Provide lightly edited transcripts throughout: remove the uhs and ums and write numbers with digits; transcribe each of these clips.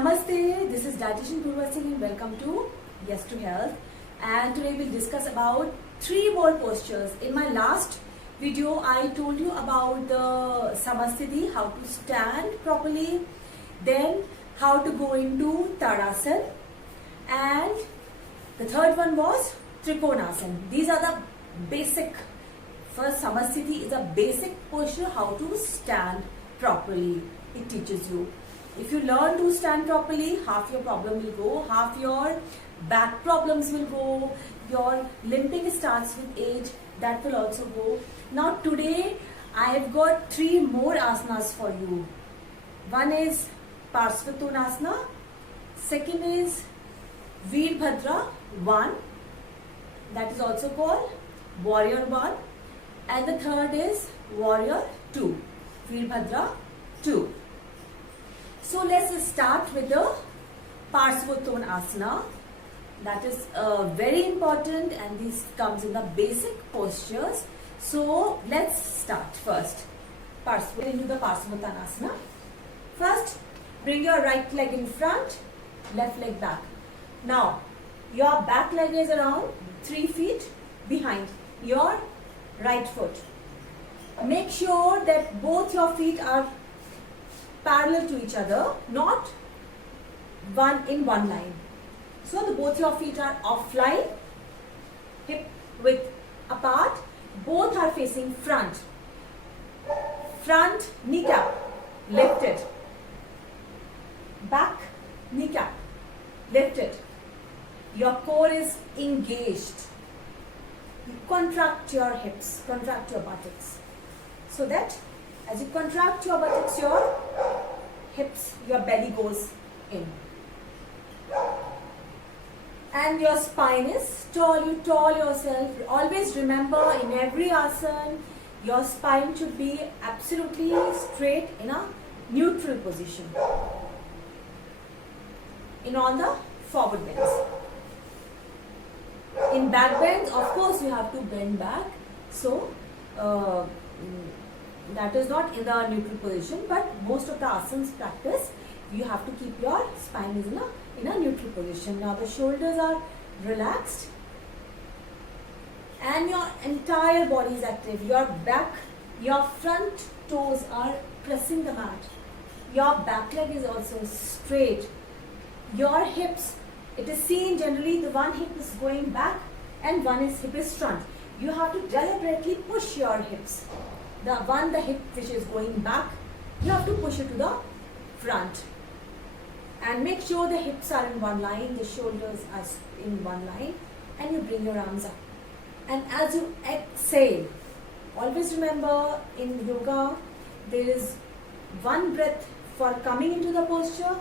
Namaste, this is Dietitian Purva Singh and welcome to Yes to Health. And today we'll discuss about 3 more postures. In my last video, I told you about the Samasthiti, how to stand properly, then how to go into Tadasana, and the third one was Trikonasana. These are the basic. First, Samasthiti is a basic posture, how to stand properly. It teaches you. If you learn to stand properly, half your problem will go, half your back problems will go, your limping starts with age, that will also go. Now today, I have got 3 more asanas for you. One is Parsvatonasana, second is Veerbhadra 1, that is also called Warrior 1, and the third is Warrior 2, Veerbhadra 2. So let's start with the Parsvatonasana. That is very important, and this comes in the basic postures. So let's start first. Into the Parsvatonasana. First, bring your right leg in front, left leg back. Now, your back leg is around 3 feet behind your right foot. Make sure that both your feet are parallel to each other, not one in one line. So both your feet are offline, hip width apart, both are facing front. Front kneecap lifted, back kneecap lifted. Your core is engaged. You contract your hips, contract your buttocks, so that as you contract your buttocks, your hips, your belly goes in. And your spine is tall, you tall yourself. Always remember, in every asana, your spine should be absolutely straight in a neutral position. In all the forward bends. In back bends, of course, you have to bend back. So, that is not in the neutral position, but most of the asanas practice, you have to keep your spine is in a neutral position. Now the shoulders are relaxed and your entire body is active. Your back, your front toes are pressing the mat. Your back leg is also straight. Your hips, it is seen generally the one hip is going back and one hip is front. You have to deliberately push your hips. The hip which is going back, you have to push it to the front. And make sure the hips are in one line, the shoulders are in one line, and you bring your arms up. And as you exhale, always remember in yoga, there is one breath for coming into the posture,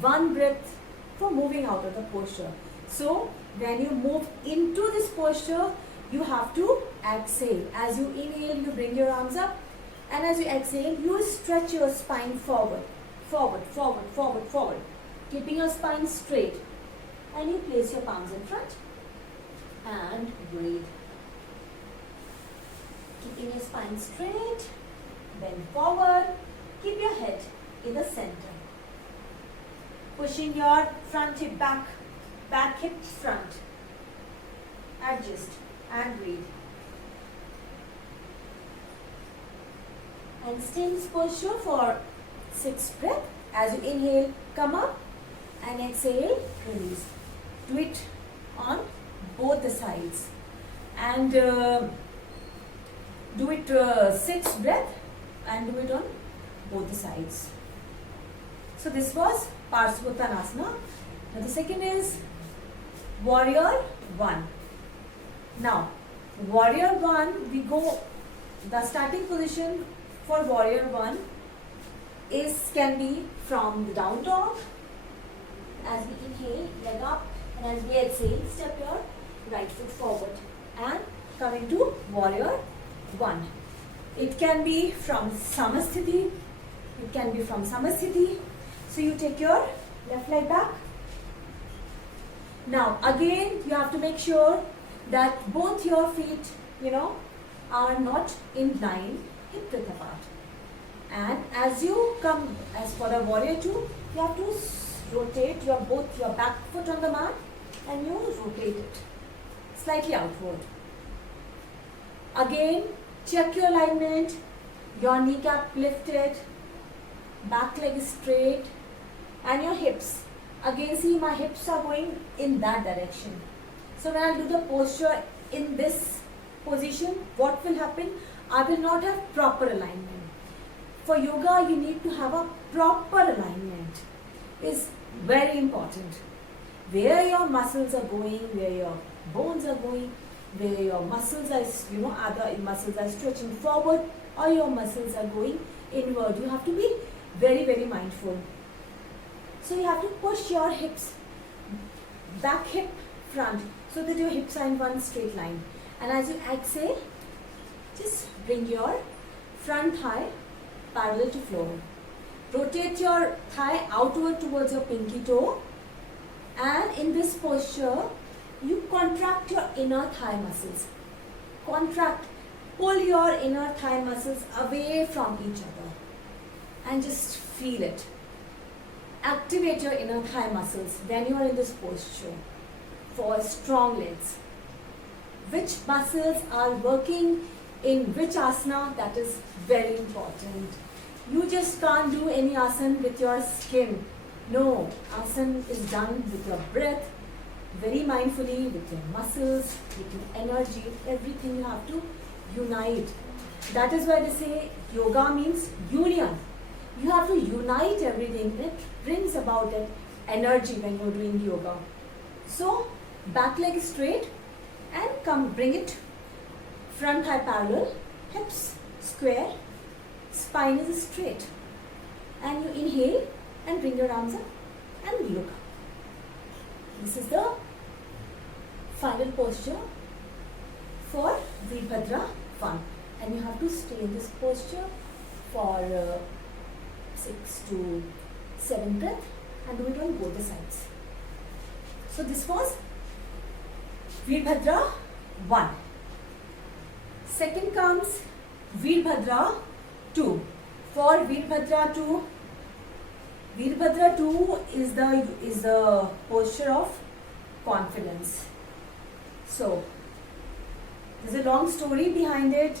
one breath for moving out of the posture. So when you move into this posture, you have to exhale. As you inhale, you bring your arms up, and as you exhale, you stretch your spine forward, forward, forward, forward, forward, keeping your spine straight, and you place your palms in front and breathe. Keeping your spine straight, bend forward, keep your head in the center. Pushing your front hip back, back hip front. Adjust and breathe. And stay in this posture for 6 breaths. As you inhale, come up, and exhale, release. Do it on both the sides. And do it 6 breaths and do it on both the sides. So this was Parsvatonasana. Now the second is Warrior 1. Now, Warrior 1, we go, the starting position for Warrior 1 can be from the down dog. As we inhale, leg up, and as we exhale, step your right foot forward and come into Warrior 1. It can be from Samasthiti, it can be from Samasthiti. So you take your left leg back. Now again, you have to make sure that both your feet, are not in line, hip width apart. And as you come, as for the Warrior 2, you have to rotate both your back foot on the mat and you rotate it slightly outward. Again, check your alignment, your kneecap lifted, back leg is straight, and your hips. Again, see, my hips are going in that direction. So when I do the posture in this position, what will happen? I will not have proper alignment. For yoga, you need to have a proper alignment. It's very important. Where your muscles are going, where your bones are going, where your muscles are, other muscles are stretching forward or your muscles are going inward. You have to be very, very mindful. So you have to push your hips, back hip, front, so that your hips are in one straight line. And as you exhale, just bring your front thigh parallel to floor. Rotate your thigh outward towards your pinky toe. And in this posture, you contract your inner thigh muscles. Contract, pull your inner thigh muscles away from each other. And just feel it. Activate your inner thigh muscles when you are in this posture for strong legs. Which muscles are working in which asana, that is very important. You just can't do any asana with your skin. No, asana is done with your breath, very mindfully, with your muscles, with your energy, everything you have to unite. That is why they say yoga means union. You have to unite everything. It brings about that energy when you're doing yoga. So, back leg is straight and bring it front thigh parallel, hips square, spine is straight. And you inhale and bring your arms up and look up. This is the final posture for Veerbhadra 1. And you have to stay in this posture for 6 to 7 breaths and do it on both the sides. So this was Veerbhadra 1. Second comes Veerbhadra 2. For Veerbhadra 2, Veerbhadra 2 is the posture of confidence. So, there's a long story behind it.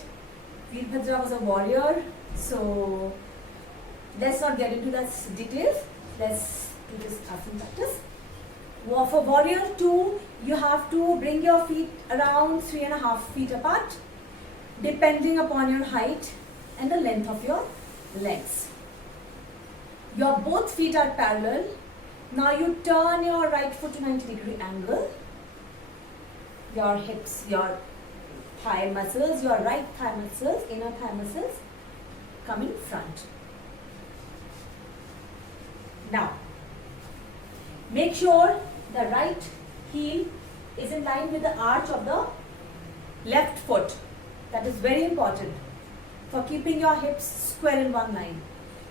Veerbhadra was a warrior. So, let's not get into that details. Let's do this asana practice. For warrior 2, you have to bring your feet around 3.5 feet apart, depending upon your height and the length of your legs. Your both feet are parallel. Now you turn your right foot to 90-degree angle. Your hips, your thigh muscles, your right thigh muscles, inner thigh muscles come in front. Now, make sure the right heel is in line with the arch of the left foot. That is very important for keeping your hips square in one line.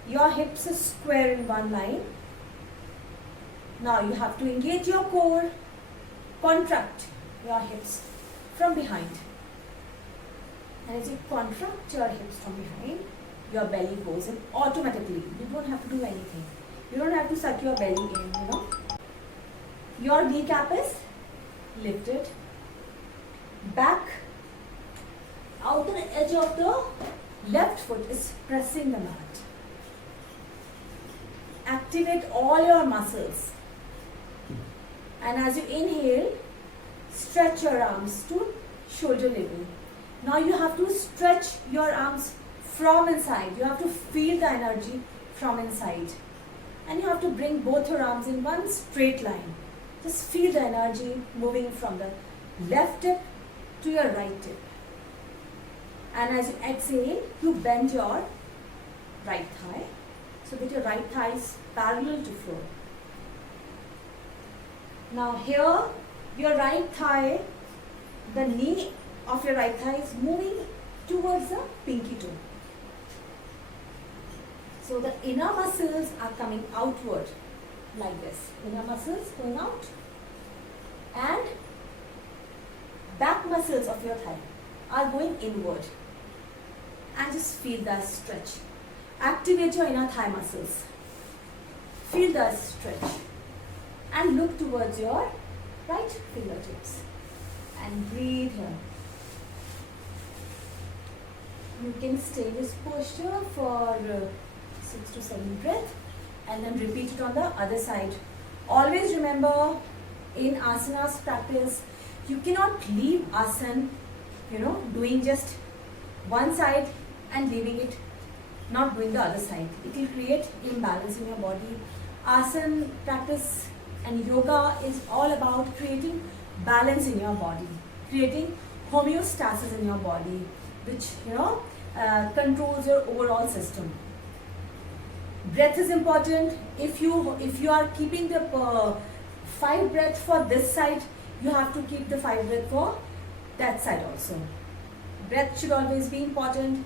Your hips are square in one line. Now you have to engage your core, contract your hips from behind. And as you contract your hips from behind, your belly goes in automatically. You don't have to do anything. You don't have to suck your belly in, Your kneecap is lifted. Back, outer edge of the left foot is pressing the mat. Activate all your muscles. And as you inhale, stretch your arms to shoulder level. Now you have to stretch your arms from inside. You have to feel the energy from inside. And you have to bring both your arms in one straight line. Just feel the energy moving from the left hip to your right hip. And as you exhale, you bend your right thigh so that your right thigh is parallel to floor. Now here, your right thigh, the knee of your right thigh is moving towards the pinky toe. So the inner muscles are coming outward like this. Inner muscles going out and back muscles of your thigh are going inward. And just feel that stretch. Activate your inner thigh muscles. Feel that stretch. and look towards your right fingertips and breathe here. You can stay in this posture for 6 to 7 breaths and then repeat it on the other side. Always remember, in asanas practice, you cannot leave asana, doing just one side and leaving it, not doing the other side. It will create imbalance in your body. Asana practice and yoga is all about creating balance in your body, creating homeostasis in your body, which controls your overall system. Breath is important. If you are keeping the 5 breath for this side, you have to keep the 5 breath for that side also. Breath should always be important.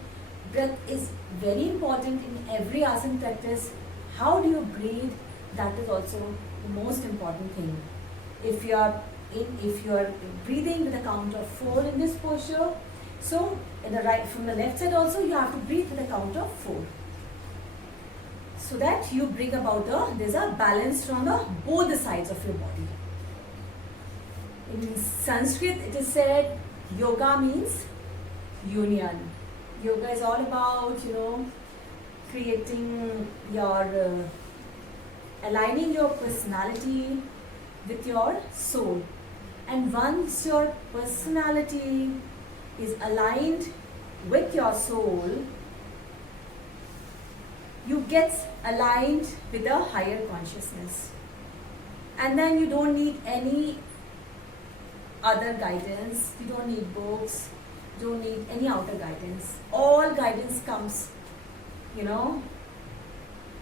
Breath is very important in every asana practice. How do you breathe? That is also the most important thing. If you are breathing with a count of 4 in this posture, so from the left side also you have to breathe with a count of 4. So that you bring about there's a balance from both the sides of your body. In Sanskrit it is said yoga means union. Yoga is all about creating your aligning your personality with your soul, and once your personality is aligned with your soul, you get aligned with a higher consciousness, and then you don't need any other guidance. You don't need books, you don't need any outer guidance. All guidance comes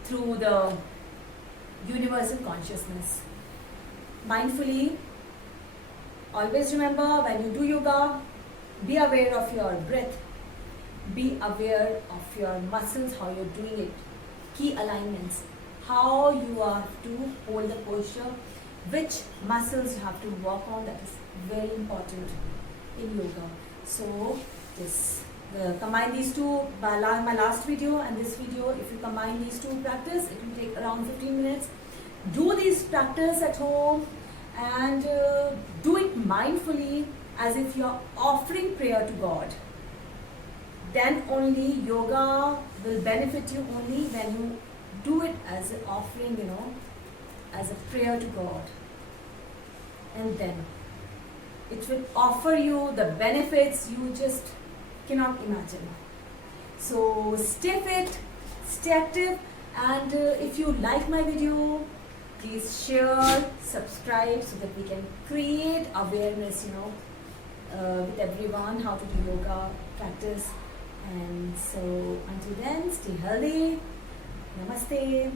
through the universal consciousness. Mindfully, always remember, when you do yoga, be aware of your breath, be aware of your muscles, how you're doing it, key alignments, how you have to hold the posture, which muscles you have to work on. That is very important in yoga. So combine these two, my last video and this video, if you combine these two practice, it will take around 15 minutes. Do these practice at home and do it mindfully, as if you are offering prayer to God. Then only yoga will benefit you, only when you do it as an offering, as a prayer to God. And then it will offer you the benefits you just cannot imagine. So stay fit, stay active, and if you like my video, please share, subscribe, so that we can create awareness, with everyone, how to do yoga practice. And so until then, stay healthy. Namaste.